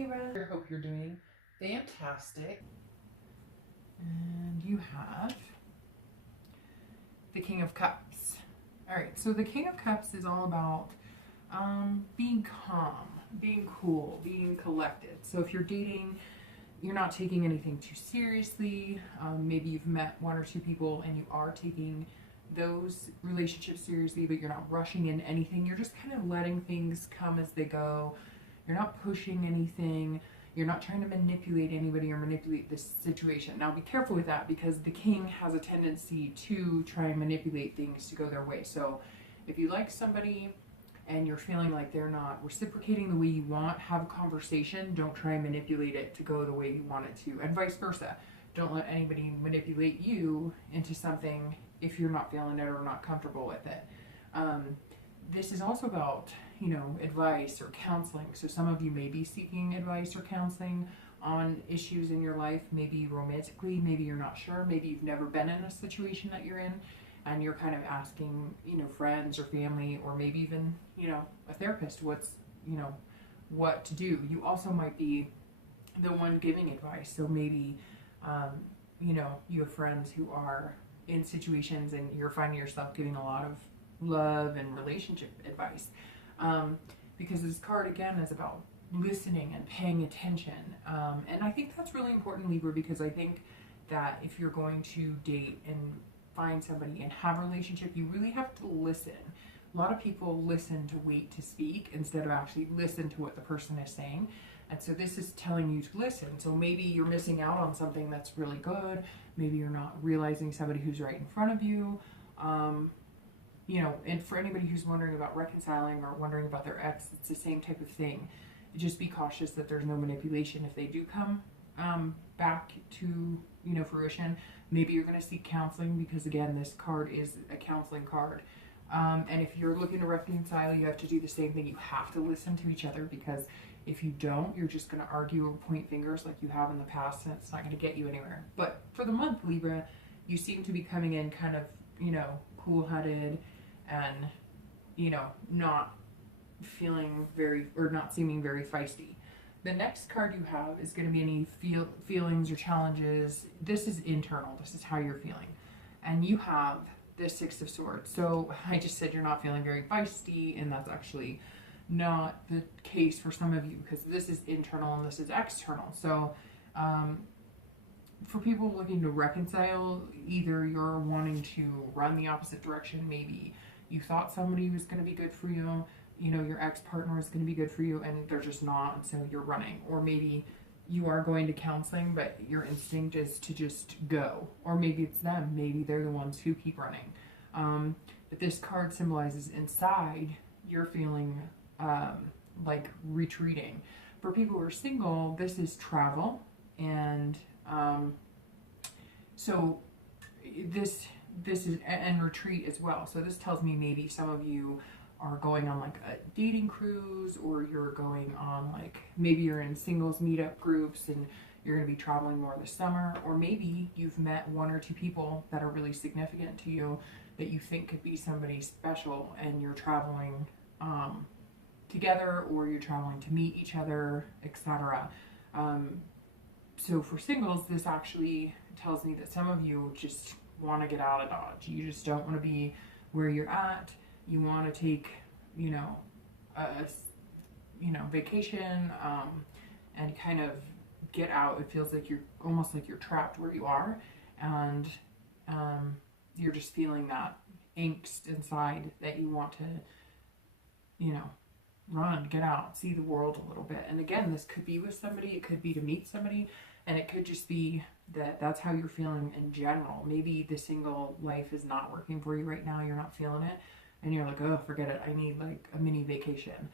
Libra. I hope you're doing fantastic. And you have the King of Cups. All right, so the King of Cups is all about being calm, being cool, being collected. So if you're dating, you're not taking anything too seriously. Maybe you've met one or two people and you are taking those relationships seriously, but you're not rushing in anything. You're just kind of letting things come as they go. You're not pushing anything. You're not trying to manipulate anybody or manipulate this situation. Now be careful with that, because the king has a tendency to try and manipulate things to go their way. So if you like somebody and you're feeling like they're not reciprocating the way you want, have a conversation. Don't try and manipulate it to go the way you want it to, and vice versa. Don't let anybody manipulate you into something if you're not feeling it or not comfortable with it. This is also about, you know, advice or counseling. So some of you may be seeking advice or counseling on issues in your life, maybe romantically, maybe you're not sure, maybe you've never been in a situation that you're in and you're kind of asking, you know, friends or family, or maybe even, you know, a therapist, what's, you know, what to do. You also might be the one giving advice. So maybe, you know, you have friends who are in situations and you're finding yourself giving a lot of love and relationship advice. Because this card again is about listening and paying attention. And I think that's really important, Libra, because I think that if you're going to date and find somebody and have a relationship, you really have to listen. A lot of people listen to wait to speak instead of actually listen to what the person is saying. And so this is telling you to listen. So maybe you're missing out on something that's really good. Maybe you're not realizing somebody who's right in front of you. You know, and for anybody who's wondering about reconciling or wondering about their ex, it's the same type of thing. Just be cautious that there's no manipulation if they do come back to, you know, fruition. Maybe you're going to seek counseling, because again, this card is a counseling card. And if you're looking to reconcile, you have to do the same thing. You have to listen to each other, because if you don't, you're just going to argue or point fingers like you have in the past, and it's not going to get you anywhere. But for the month, Libra, you seem to be coming in kind of, you know, cool-headed and, you know, not feeling very, or not seeming very feisty. The next card you have is going to be any feelings or challenges. This is internal. This is how you're feeling. And you have the Six of Swords. So I just said you're not feeling very feisty, and that's actually not the case for some of you, because this is internal and this is external. So for people looking to reconcile, either you're wanting to run the opposite direction. Maybe you thought somebody was going to be good for you, you know, your ex-partner is going to be good for you, and they're just not, so you're running. Or maybe you are going to counseling, but your instinct is to just go. Or maybe it's them. Maybe they're the ones who keep running. But this card symbolizes inside you're feeling like retreating. For people who are single, this is travel. And so this is, and retreat as well. So this tells me maybe some of you are going on like a dating cruise, or you're going on like, maybe you're in singles meetup groups and you're going to be traveling more this summer. Or maybe you've met one or two people that are really significant to you that you think could be somebody special, and you're traveling together, or you're traveling to meet each other, etc. So for singles, this actually tells me that some of you just want to get out of Dodge. You just don't want to be where you're at. You want to take, you know, vacation, and kind of get out. It feels like you're almost like you're trapped where you are, and you're just feeling that angst inside that you want to, you know, run, get out, see the world a little bit. And again, this could be with somebody, it could be to meet somebody, and it could just be that that's how you're feeling in general. Maybe the single life is not working for you right now, you're not feeling it, and you're like, oh, forget it, I need like a mini vacation.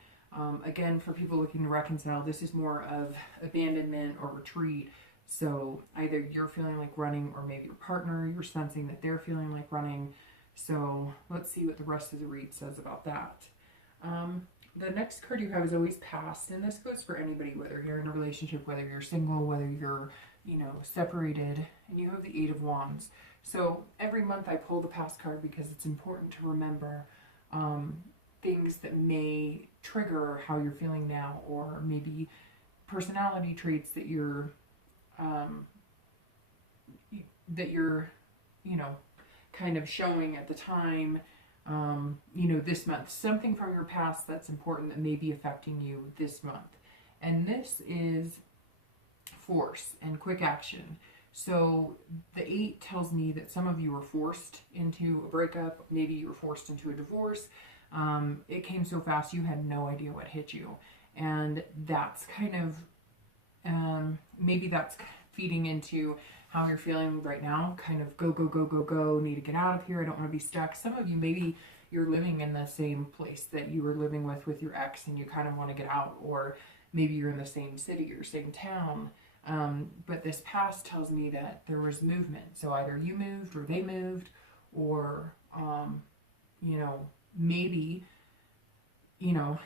Again, for people looking to reconcile, this is more of abandonment or retreat. So either you're feeling like running, or maybe your partner, you're sensing that they're feeling like running. So let's see what the rest of the read says about that. The next card you have is always past, and this goes for anybody, whether you're in a relationship, whether you're single, whether you're, you know, separated. And you have the Eight of Wands. So every month I pull the past card because it's important to remember things that may trigger how you're feeling now, or maybe personality traits that you're, you know, kind of showing at the time, you know, this month. Something from your past that's important that may be affecting you this month. And this is force and quick action. So the 8 tells me that some of you were forced into a breakup. Maybe you were forced into a divorce. It came so fast you had no idea what hit you. And that's kind of, maybe that's feeding into how you're feeling right now. Kind of go, go, go, go, go, need to get out of here. I don't want to be stuck. Some of you, maybe you're living in the same place that you were living with your ex and you kind of want to get out. Or maybe you're in the same city or same town. But this past tells me that there was movement. So either you moved or they moved, or, you know, maybe, you know,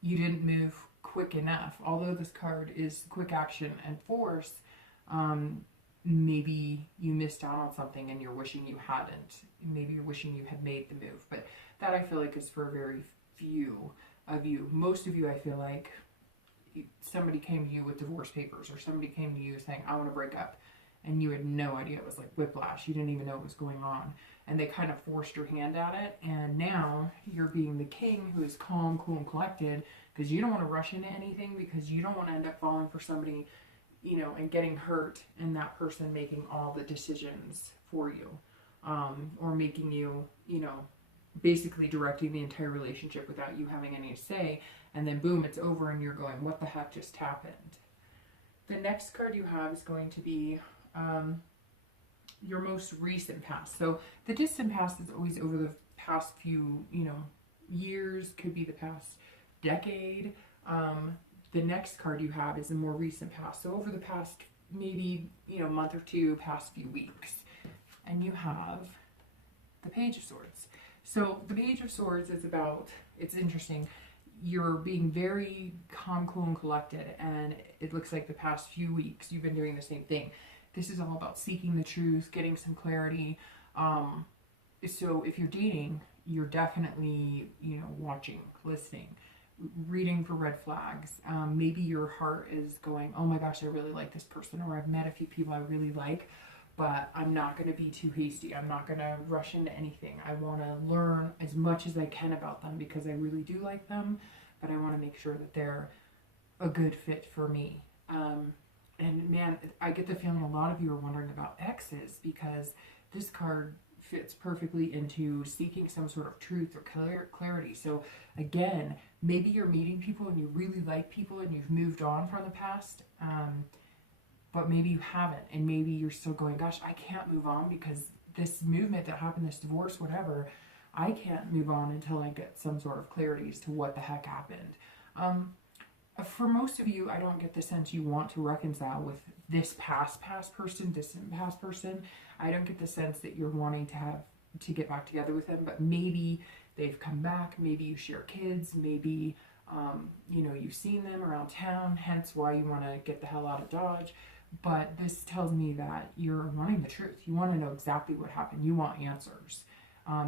you didn't move quick enough. Although this card is quick action and force, maybe you missed out on something and you're wishing you hadn't. Maybe you're wishing you had made the move. But that I feel like is for very few of you. Most of you, I feel like, somebody came to you with divorce papers, or somebody came to you saying, I want to break up, and you had no idea. It was like whiplash. You didn't even know what was going on, and they kind of forced your hand at it. And now you're being the king who is calm, cool, and collected, because you don't want to rush into anything, because you don't want to end up falling for somebody, you know, and getting hurt, and that person making all the decisions for you, or making you, you know, basically directing the entire relationship without you having any say. And then boom, it's over and you're going, what the heck just happened? The next card you have is going to be your most recent past. So the distant past is always over the past few, you know, years, could be the past decade. The next card you have is a more recent past. So over the past maybe, you know, month or two, past few weeks. And you have the Page of Swords. So the Page of Swords is about, it's interesting, you're being very calm, cool, and collected, and it looks like the past few weeks you've been doing the same thing. This is all about seeking the truth, getting some clarity. So if you're dating, you're definitely, you know, watching, listening, reading for red flags. Maybe your heart is going, oh my gosh, I really like this person, or I've met a few people I really like, but I'm not going to be too hasty. I'm not going to rush into anything. I want to learn as much as I can about them because I really do like them, but I want to make sure that they're a good fit for me. And man, I get the feeling a lot of you are wondering about exes, because this card fits perfectly into seeking some sort of truth or clarity. So again, maybe you're meeting people and you really like people and you've moved on from the past, but maybe you haven't, and maybe you're still going, gosh, I can't move on because this movement that happened, this divorce, whatever, I can't move on until I get some sort of clarity as to what the heck happened. For most of you, I don't get the sense you want to reconcile with this past person, distant past person. I don't get the sense that you're wanting to get back together with them, but maybe they've come back, maybe you share kids, maybe you know, you've seen them around town, hence why you want to get the hell out of Dodge. But this tells me that you're wanting the truth. You want to know exactly what happened. You want answers.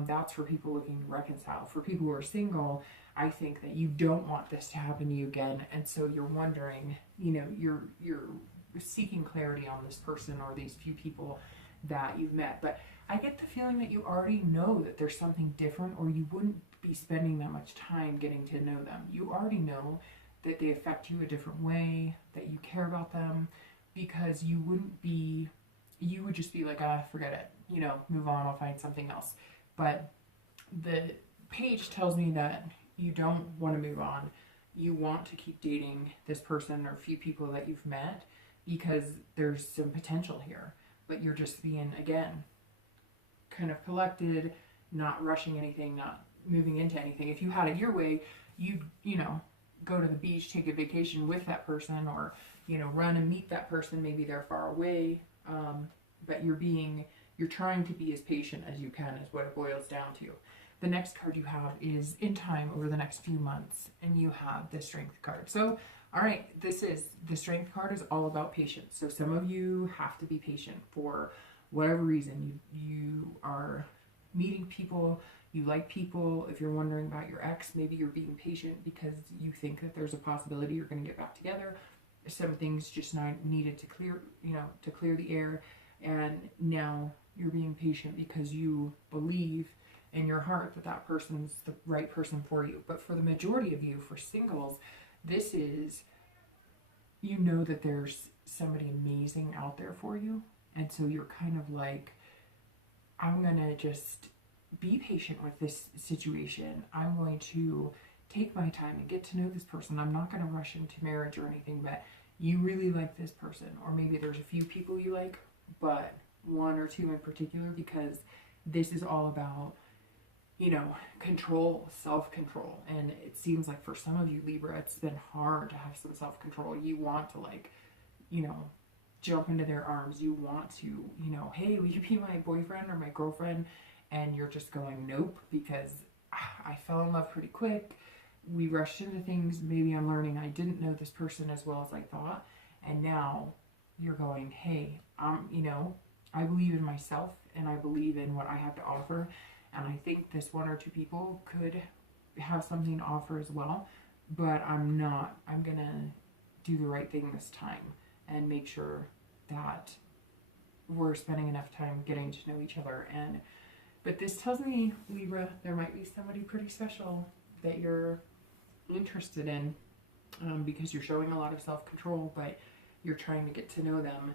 That's for people looking to reconcile. For people who are single, I think that you don't want this to happen to you again, and so you're wondering, you know, you're seeking clarity on this person or these few people that you've met. But I get the feeling that you already know that there's something different, or you wouldn't be spending that much time getting to know them. You already know that they affect you a different way, that you care about them, because you would just be like, forget it, you know, move on, I'll find something else. But the page tells me that you don't want to move on. You want to keep dating this person or few people that you've met because there's some potential here, but you're just being, again, kind of collected, not rushing anything, not moving into anything. If you had it your way, you know, go to the beach, take a vacation with that person, or, you know, run and meet that person. Maybe they're far away, but you're trying to be as patient as you can, is what it boils down to. The next card you have is in time over the next few months, and you have the Strength card. So, all right, the Strength card is all about patience. So some of you have to be patient for whatever reason. You are meeting people, you like people. If you're wondering about your ex, maybe you're being patient because you think that there's a possibility you're going to get back together. Some things just not needed to clear, to clear the air. And now you're being patient because you believe in your heart that that person's the right person for you. But for the majority of you, for singles, this is, you know that there's somebody amazing out there for you. And so you're kind of like, I'm going to just be patient with this situation. I'm going to take my time and get to know this person. I'm not going to rush into marriage or anything, but you really like this person. Or maybe there's a few people you like, but one or two in particular, because this is all about, control, self-control. And it seems like for some of you, Libra, it's been hard to have some self-control. You want to jump into their arms. You want to, hey, will you be my boyfriend or my girlfriend? And you're just going, nope, because I fell in love pretty quick. We rushed into things. Maybe I'm learning I didn't know this person as well as I thought. And now you're going, hey, I believe in myself and I believe in what I have to offer. And I think this one or two people could have something to offer as well. But I'm not. I'm going to do the right thing this time and make sure that we're spending enough time getting to know each other. But this tells me, Libra, there might be somebody pretty special that you're interested in, because you're showing a lot of self-control, but you're trying to get to know them.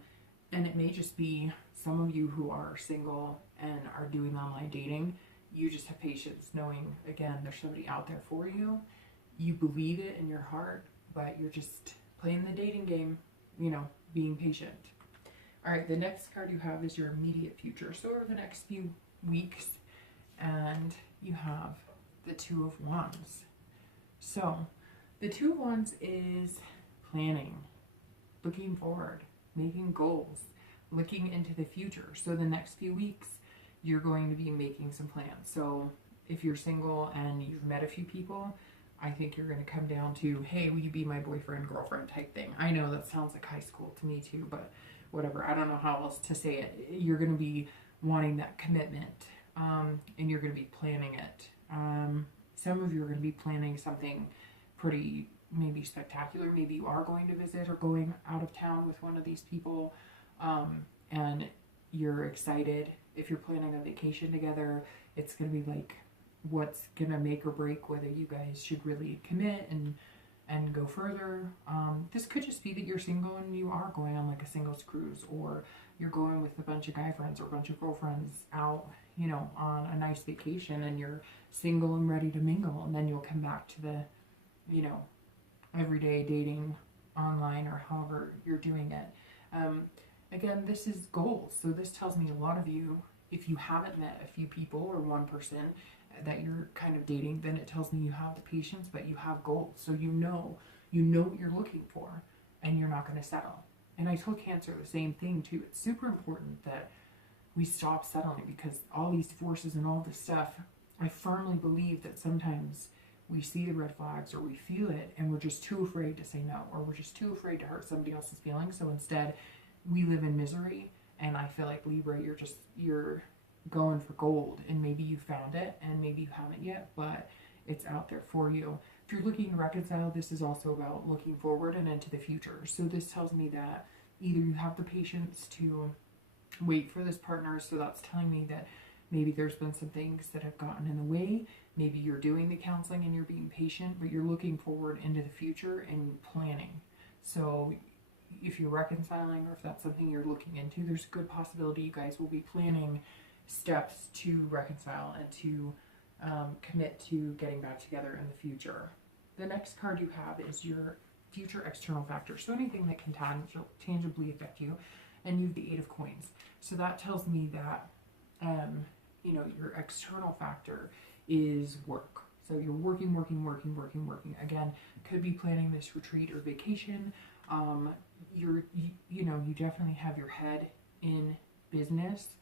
And it may just be some of you who are single and are doing online dating. You just have patience knowing, again, there's somebody out there for you. You believe it in your heart, but you're just playing the dating game, being patient. All right, the next card you have is your immediate future. So over the next few weeks, and you have the Two of Wands. So the Two of Wands is planning, looking forward, making goals, looking into the future. So the next few weeks, you're going to be making some plans. So if you're single and you've met a few people, I think you're going to come down to, hey, will you be my boyfriend, girlfriend type thing. I know that sounds like high school to me too, but whatever. I don't know how else to say it. You're going to be wanting that commitment, and you're going to be planning it. Some of you are going to be planning something pretty maybe spectacular. Maybe you are going to visit or going out of town with one of these people, and you're excited. If you're planning a vacation together, it's going to be like what's going to make or break whether you guys should really commit and go further. This could just be that you're single and you are going on like a singles cruise, or you're going with a bunch of guy friends or a bunch of girlfriends out, on a nice vacation, and you're single and ready to mingle, and then you'll come back to the, everyday dating online or however you're doing it. Again, this is goals. So this tells me a lot of you, if you haven't met a few people or one person that you're kind of dating, then it tells me you have the patience, but you have goals. So you know what you're looking for, and you're not going to settle. And I told Cancer the same thing too. It's super important that we stop settling, because all these forces and all this stuff, I firmly believe that sometimes we see the red flags or we feel it and we're just too afraid to say no, or we're just too afraid to hurt somebody else's feelings. So instead we live in misery. And I feel like, Libra, you're going for gold, and maybe you found it and maybe you haven't yet, but it's out there for you. If you're looking to reconcile, this is also about looking forward and into the future. So this tells me that either you have the patience to wait for this partner, so that's telling me that maybe there's been some things that have gotten in the way. Maybe you're doing the counseling and you're being patient, but you're looking forward into the future and planning. So if you're reconciling, or if that's something you're looking into, there's a good possibility you guys will be planning steps to reconcile and to commit to getting back together in the future. The next card you have is your future external factor. So anything that can tangibly affect you. And you have the Eight of Coins. So that tells me that, your external factor is work. So you're working. Again, could be planning this retreat or vacation. You definitely have your head in business.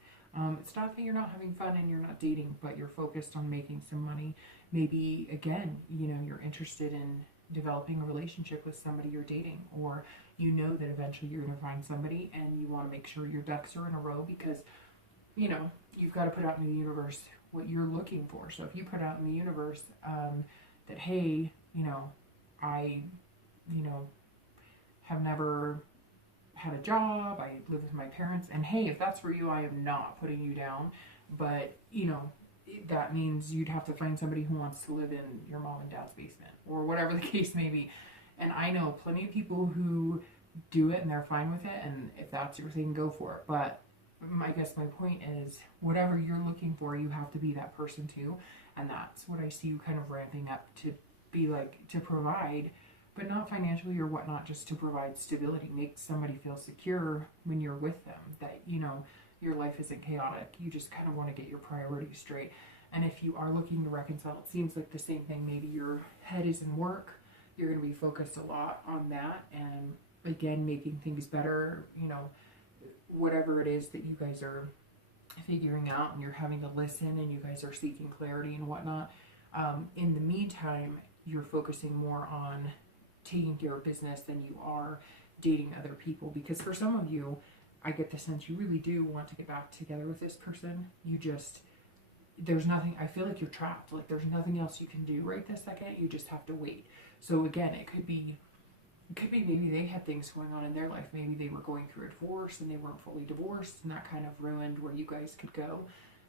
It's not that you're not having fun and you're not dating, but you're focused on making some money. Maybe, again, you're interested in developing a relationship with somebody you're dating, or that eventually you're going to find somebody, and you want to make sure your ducks are in a row, because you've got to put out in the universe what you're looking for. So if you put out in the universe that, hey, you know, I, you know, have never had a job, I live with my parents, and hey, if that's for you, I am not putting you down, but, you know, that means you'd have to find somebody who wants to live in your mom and dad's basement, or whatever the case may be. And I know plenty of people who do it and they're fine with it, and if that's your thing, go for it. But I guess my point is, whatever you're looking for, you have to be that person too, and that's what I see you kind of ramping up to be, like, to provide, but not financially or whatnot, just to provide stability, make somebody feel secure when you're with them, that, you know, your life isn't chaotic. You just kind of want to get your priorities straight. And if you are looking to reconcile, it seems like the same thing. Maybe your head is in work. You're going to be focused a lot on that. And again, making things better, you know, whatever it is that you guys are figuring out and you're having to listen and you guys are seeking clarity and whatnot. In the meantime, you're focusing more on taking care of business than you are dating other people. Because for some of you, I get the sense you really do want to get back together with this person. You just, there's nothing, I feel like you're trapped. Like there's nothing else you can do right this second. You just have to wait. So again, it could be maybe they had things going on in their life. Maybe they were going through a divorce and they weren't fully divorced, and that kind of ruined where you guys could go.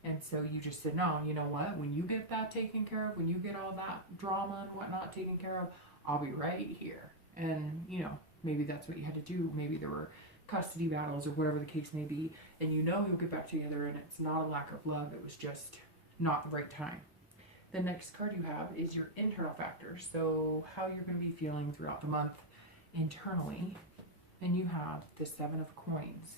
And so you just said, no, you know what? When you get that taken care of, when you get all that drama and whatnot taken care of, I'll be right here. And, you know, maybe that's what you had to do. Maybe there were custody battles or whatever the case may be, and you know you'll get back together, and it's not a lack of love, it was just not the right time. The next card you have is your internal factors, so how you're going to be feeling throughout the month internally. And you have the 7 of Coins.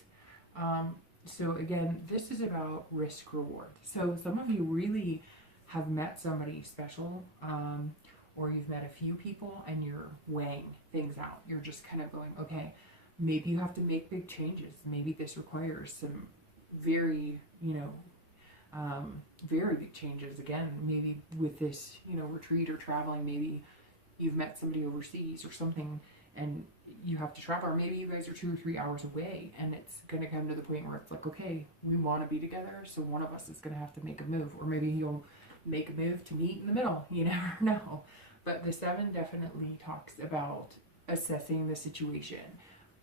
So again, this is about risk reward. So some of you really have met somebody special, or you've met a few people and you're weighing things out. You're just kind of going, okay, maybe you have to make big changes. Maybe this requires some very, you know, very big changes. Again, maybe with this, you know, retreat or traveling, maybe you've met somebody overseas or something and you have to travel, or maybe you guys are 2 or 3 hours away and it's going to come to the point where it's like, okay, we want to be together, so one of us is going to have to make a move, or maybe you'll make a move to meet in the middle. You never know. But the 7 definitely talks about assessing the situation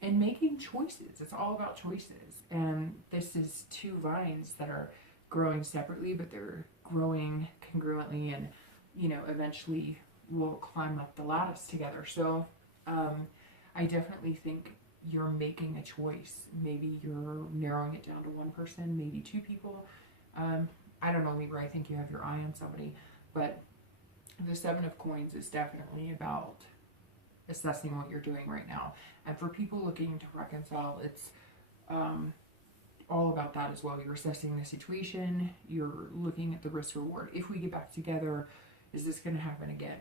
and making choices. It's all about choices. And this is 2 vines that are growing separately, but they're growing congruently, and, you know, eventually will climb up the lattice together. So I definitely think you're making a choice. Maybe you're narrowing it down to one person, maybe 2 people. I don't know, Libra, I think you have your eye on somebody, but the 7 of Coins is definitely about assessing what you're doing right now. And for people looking to reconcile, it's all about that as well. You're assessing the situation, you're looking at the risk reward. If we get back together, is this going to happen again?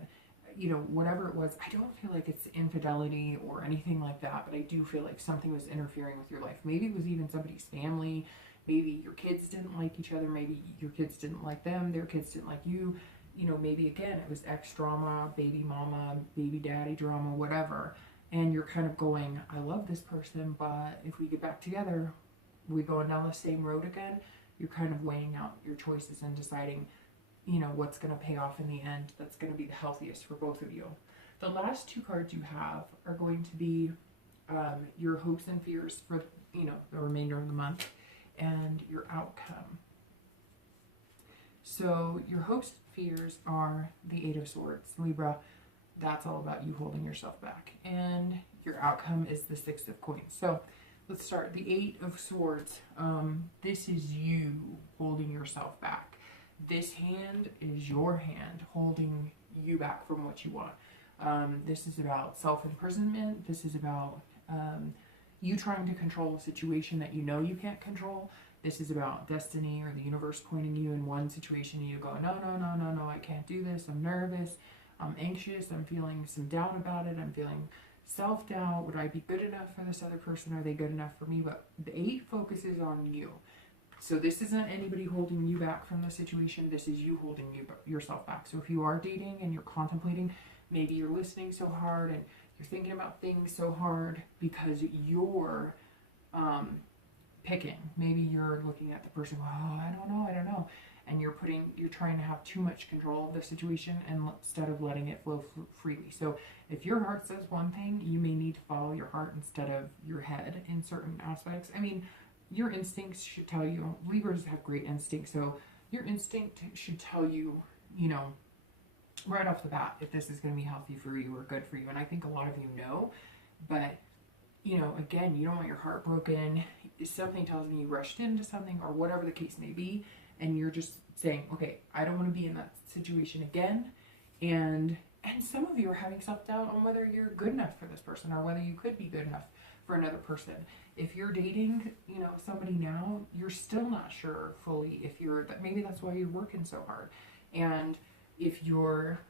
You know, whatever it was, I don't feel like it's infidelity or anything like that, but I do feel like something was interfering with your life. Maybe it was even somebody's family. Maybe your kids didn't like each other. Maybe your kids didn't like them. Their kids didn't like you. You know, maybe again, it was ex drama, baby mama, baby daddy drama, whatever. And you're kind of going, I love this person, but if we get back together, we going down the same road again. You're kind of weighing out your choices and deciding, you know, what's going to pay off in the end, that's going to be the healthiest for both of you. The last 2 cards you have are going to be your hopes and fears for, you know, the remainder of the month, and your outcome. So your hopes and fears are the 8 of Swords. Libra, that's all about you holding yourself back. And your outcome is the 6 of Coins. So let's start. The 8 of Swords, this is you holding yourself back. This hand is your hand holding you back from what you want. This is about self-imprisonment. This is about you trying to control a situation that you know you can't control. This is about destiny or the universe pointing you in one situation and you go, no, no, no, no, no, I can't do this. I'm nervous. I'm anxious. I'm feeling some doubt about it. I'm feeling self-doubt. Would I be good enough for this other person? Are they good enough for me? But the 8 focuses on you. So this isn't anybody holding you back from the situation. This is you holding yourself back. So if you are dating and you're contemplating, maybe you're listening so hard and you're thinking about things so hard because you're picking. Maybe you're looking at the person, oh, I don't know. and you're trying to have too much control of the situation instead of letting it flow freely. So if your heart says one thing, you may need to follow your heart instead of your head in certain aspects. I mean, your instincts should tell you. Libras have great instincts, so your instinct should tell you, you know, right off the bat, if this is going to be healthy for you or good for you. And I think a lot of you know, but, you know, again, you don't want your heart broken. Something tells me you rushed into something or whatever the case may be, and you're just saying, okay, I don't want to be in that situation again. And some of you are having self-doubt on whether you're good enough for this person or whether you could be good enough for another person. If you're dating, you know, somebody now, you're still not sure fully if you're, maybe that's why you're working so hard. And if you're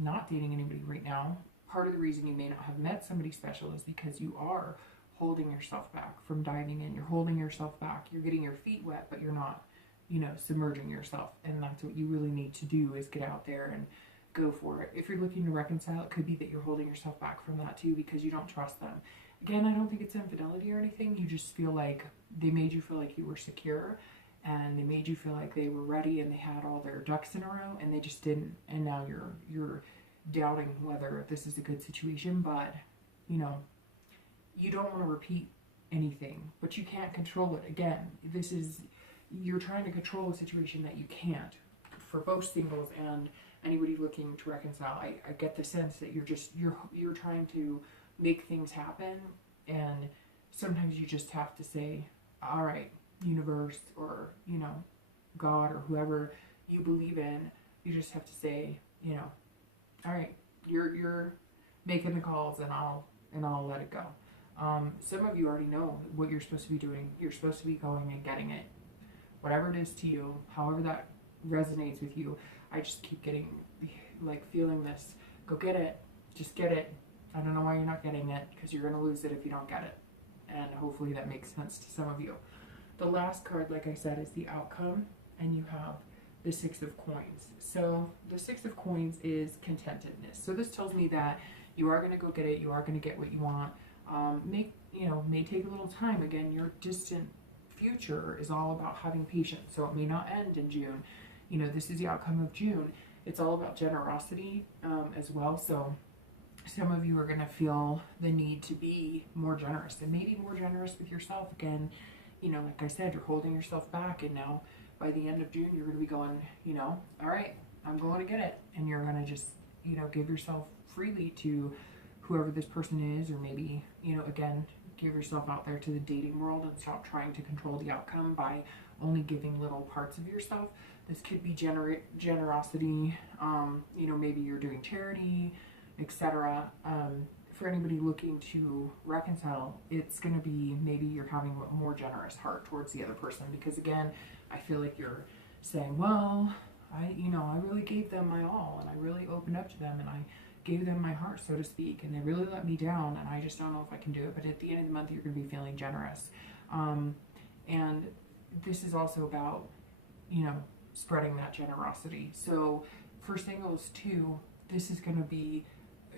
not dating anybody right now, part of the reason you may not have met somebody special is because you are holding yourself back from diving in. You're holding yourself back. You're getting your feet wet, but you're not, you know, submerging yourself. And that's what you really need to do, is get out there and go for it. If you're looking to reconcile, it could be that you're holding yourself back from that too because you don't trust them. Again, I don't think it's infidelity or anything. You just feel like they made you feel like you were secure, and they made you feel like they were ready and they had all their ducks in a row, and they just didn't. And now you're doubting whether this is a good situation. But, you know, you don't want to repeat anything, but you can't control it. Again, you're trying to control a situation that you can't, for both singles and anybody looking to reconcile. I get the sense that you're trying to make things happen, and sometimes you just have to say, all right, universe, or, you know, God, or whoever you believe in, you just have to say, you know, all right, you're making the calls, and I'll let it go. Some of you already know what you're supposed to be doing. You're supposed to be going and getting it, whatever it is to you, however that resonates with you. I just keep getting, like, feeling this, go get it, just get it. I don't know why you're not getting it, because you're going to lose it if you don't get it. And hopefully that makes sense to some of you. The last card, like I said, is the outcome, and you have the Six of Coins. So the Six of Coins is contentedness. So this tells me that you are going to go get it. You are going to get what you want. May take a little time. Again, your distant future is all about having patience. So it may not end in June. You know, this is the outcome of June. It's all about generosity as well. So some of you are going to feel the need to be more generous, and maybe more generous with yourself. Again, you know, like I said, you're holding yourself back, and now by the end of June, you're going to be going, you know, all right, I'm going to get it. And you're going to just, you know, give yourself freely to whoever this person is, or maybe, you know, again, give yourself out there to the dating world and stop trying to control the outcome by only giving little parts of yourself. This could be generosity, you know, maybe you're doing charity, etc. For anybody looking to reconcile, it's going to be maybe you're having a more generous heart towards the other person, because again, I feel like you're saying, well, I really gave them my all, and I really opened up to them, and I gave them my heart, so to speak, and they really let me down, and I just don't know if I can do it. But at the end of the month, you're going to be feeling generous. And this is also about, you know, spreading that generosity. So for singles too, this is going to be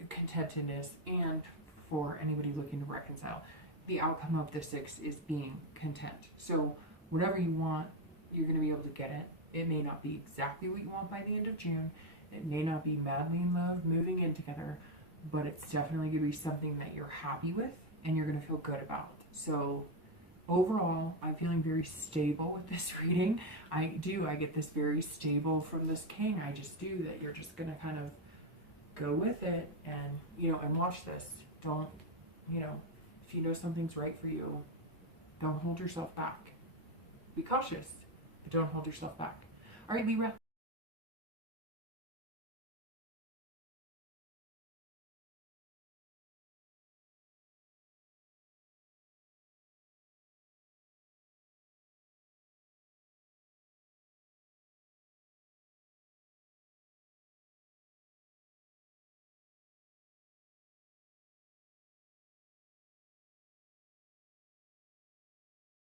contentedness, and for anybody looking to reconcile, the outcome of the Six is being content. So whatever you want, you're going to be able to get it. It may not be exactly what you want by the end of June. It may not be madly in love, moving in together, but it's definitely going to be something that you're happy with and you're going to feel good about. So overall, I'm feeling very stable with this reading. I get this very stable from this King. I just do, that you're just going to kind of go with it, and, you know, and watch this. Don't, you know, if you know something's right for you, don't hold yourself back. Be cautious, but don't hold yourself back. All right, Libra,